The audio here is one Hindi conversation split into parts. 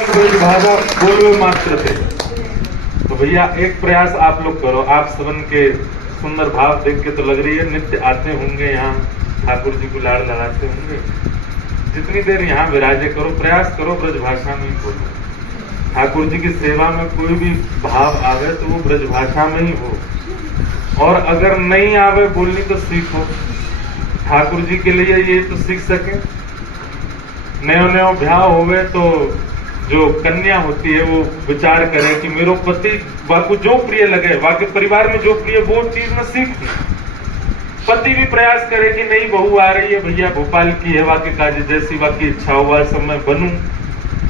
भाषा बोलवे मात्र थे। तो भैया एक प्रयास आप लोग करो। आप सबन के सुंदर भाव देख के तो लग रही है नित्य आते होंगे यहाँ, ठाकुर जी को लाड़ लगाते होंगे। जितनी देर यहाँ विराजे करो, प्रयास करो ब्रज भाषा में ही बोलो। ठाकुर जी की सेवा में कोई भी भाव आवे तो वो ब्रज भाषा में ही हो, और अगर नहीं आवे बोलनी तो सीखो। ठाकुर जी के लिए ये तो सीख सके। नयो ब्याह होवे तो जो कन्या होती है वो विचार करे कि मेरे पति वाकु जो प्रिय लगे, वाके परिवार में जो प्रिय वो चीज में सीख। पति भी प्रयास करे कि नहीं बहू आ रही है भैया भोपाल की है, वाके काज जैसी वाकी इच्छा हुआ सब मैं बनूं,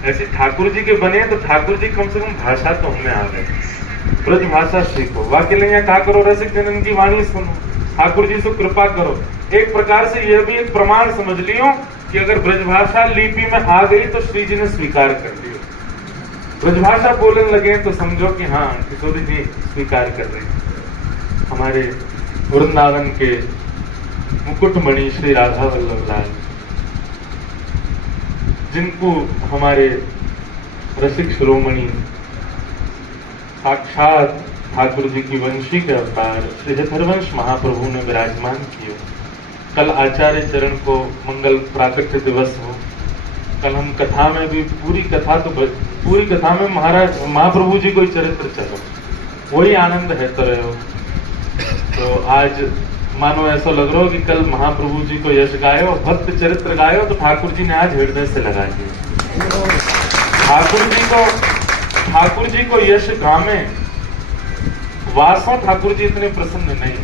ऐसे ठाकुर जी के बने तो ठाकुर जी कम से कम भाषा तो हमें आ गए। ब्रज भाषा सीखो। वाके लिए क्या करो, रसिक जनन की वाणी सुनो, ठाकुर जी से कृपा करो। एक प्रकार से यह भी एक प्रमाण समझ लियो कि अगर ब्रजभाषा लिपि में आ गई तो श्री जी ने स्वीकार कर लियो। ब्रजभाषा बोलने लगे तो समझो कि हाँ किशोरी जी स्वीकार कर रहे हैं। हमारे वृंदावन के मुकुटमणि श्री राधा वल्लभ लाल, जिनको हमारे रसिक शिरोमणि साक्षात ठाकुर जी की वंशी के अवतार श्री हरवंश महाप्रभु ने विराजमान किए। कल आचार्य चरण को मंगल प्राकट्य दिवस हो। कल हम कथा में भी पूरी कथा में महाराज महाप्रभु जी को ही चरित्र चलो, वही आनंद है तो रहे हो। तो आज मानो ऐसा लग रहा हो कि कल महाप्रभु जी को यश गायो, भक्त चरित्र गायो, तो ठाकुर जी ने आज हृदय से लगा दिया। ठाकुर जी को यश गामे वासों ठाकुर जी इतने प्रसन्न नहीं,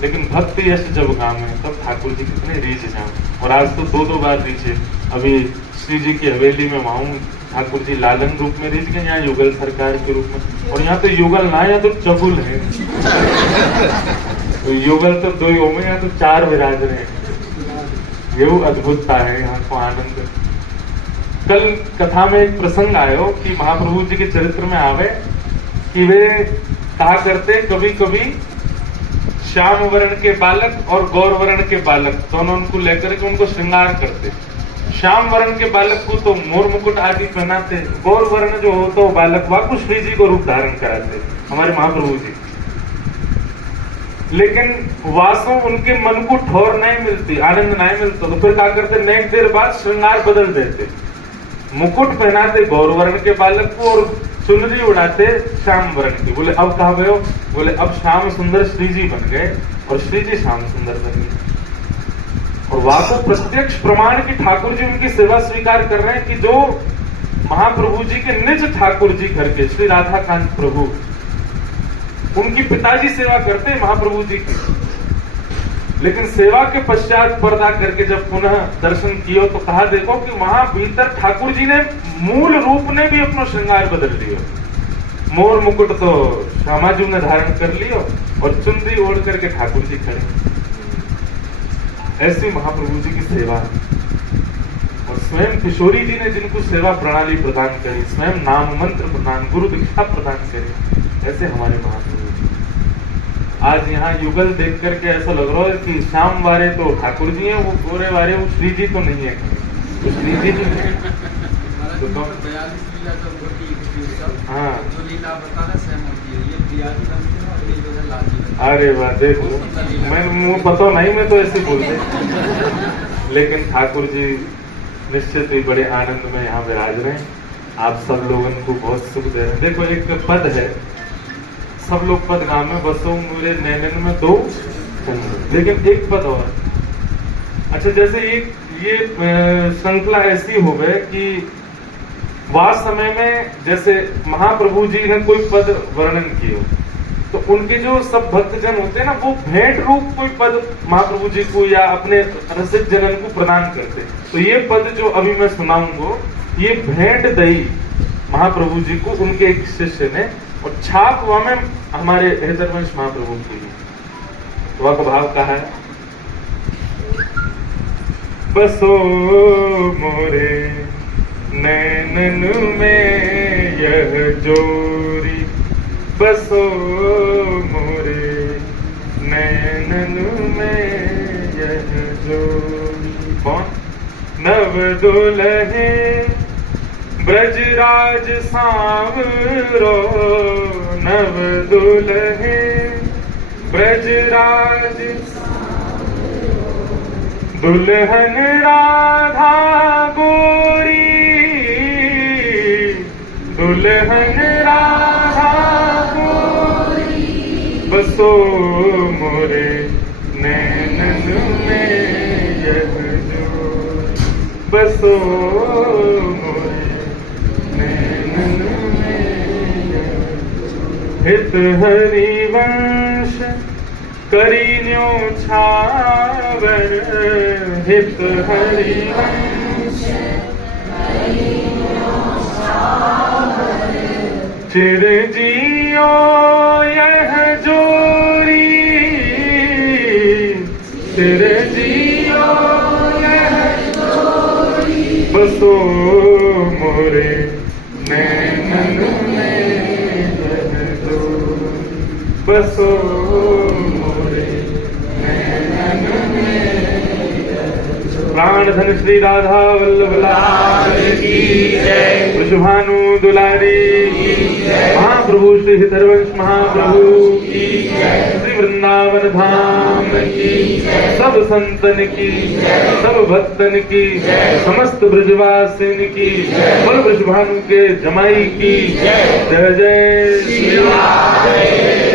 लेकिन भक्त यश जब गामे तब ठाकुर जी कितने रीझ जाए। और आज तो दो बार रीझे। अभी श्री जी की हवेली में वहां ठाकुर जी लालन रूप में रीझ गए, यहाँ युगल सरकार के रूप में। और यहाँ तो युगल ना, यहाँ तो चबुल है। तो युगल तो दो ही होंगे, यहाँ तो चार विराज रहे हैं। ये अद्भुतता है यहाँ को आनंद। कल कथा में एक प्रसंग आयो कि महाप्रभु जी के चरित्र में आवे कि वे कहा करते कभी कभी श्याम वर्ण के बालक और गौर वर्ण के बालक दोनों उनको लेकर के उनको श्रृंगार करते। श्याम वर्ण के बालक को तो मोर मुकुट आदि पहनाते, गौर वर्ण जो होता है बालक वाकु श्री जी को रूप धारण कराते हमारे महाप्रभु जी। लेकिन वासों उनके मन को ठोर नहीं मिलती, आनंद नहीं मिलता, तो फिर क्या करते नेक देर बाद श्रृंगार बदल देते। मुकुट पहनाते गौर वर्ण के बालक को और चुनरी उड़ाते श्याम वर्ण की। बोले अब कहा गए हो? बोले अब श्याम सुंदर श्री जी बन गए और श्री जी श्याम सुंदर बन गए। और वाकई प्रत्यक्ष प्रमाण की ठाकुर जी उनकी सेवा स्वीकार कर रहे हैं कि जो महाप्रभु जी के निज ठाकुर जी घर के श्री राधाकांत प्रभु, उनकी पिताजी सेवा करते हैं महाप्रभु जी की। लेकिन सेवा के पश्चात पर्दा करके जब पुनः दर्शन किया तो कहा देखो कि वहां भीतर ठाकुर जी ने मूल रूप ने भी अपना श्रृंगार बदल लिया। मोर मुकुट तो श्यामाजू ने धारण कर लियो और चुनरी ओढ़ करके ठाकुर जी खड़े। ऐसी महाप्रभु जी की सेवा। और स्वयं किशोरी जी ने जिनको सेवा प्रणाली प्रदान करी, स्वयं नाम मंत्र प्रदान, गुरु दीक्षा प्रदान करी, ऐसे हमारे महाप्रभु। आज यहाँ युगल देख करके ऐसा लग रहा है कि श्याम वारे तो ठाकुर जी हैं, वो गोरे वारे वो श्री जी तो नहीं है। तो श्री जी तो हाँ, अरे वाह देखो, मैं मुँह पता नहीं, मैं तो ऐसे बोलते। लेकिन ठाकुर जी निश्चित ही बड़े आनंद में यहाँ विराज रहे हैं। आप सब लोगों को बहुत सुख दे रहे हैं। देखो एक पद है, सब लोग पद गाँव में बसो मेरे नैनन में दो चंद्र, लेकिन एक पद और। अच्छा जैसे ये श्रृंखला ऐसी हो गए कि वास समय में जैसे महाप्रभु जी ने कोई पद वर्णन किए तो उनके जो सब भक्तजन होते हैं ना, वो भेंट रूप कोई पद महाप्रभु जी को या अपने रसिक जनन को प्रदान करते। तो ये पद जो अभी मैं सुनाऊंगा, ये भेंट दई महाप्रभु जी को उनके एक शिष्य ने, और छाप हुआ में हमारे हरवंश महाप्रभु की। वह का भाव कहा है, बसो मोरे नैनन में यह जोरी, बसो मोरे नैनन में यह जोरी। कौन? नव दुल्हे ब्रजराज सांवरो नव दुल्हे, ब्रजराज दुल्हन राधा गोरी, दुल्हन राधा गोरी, बसो मोरे नैनन में यह जोर, बसो मोरे नैनन में यह जोर। हित हरिवंश करीन्यो छावर, हित हरिवंश चिरजियो यह जोरी, चिरजियो यह जोरी, बसो मोरे नैनन में यह जोरी, बसो मोरे नैनन में यह जोरी। प्राण धन श्री राधा वल्लभ लाल की जय, वृषभानु दुलारी महाप्रभु श्री हरिवंश महाप्रभु की जय, श्री वृंदावन धाम की जय, सब संतन की जय, सब भक्तन की जय, समस्त ब्रजवासिन की जय, बोल वृषभानु के जमाई की जय, जय जय श्री राधे।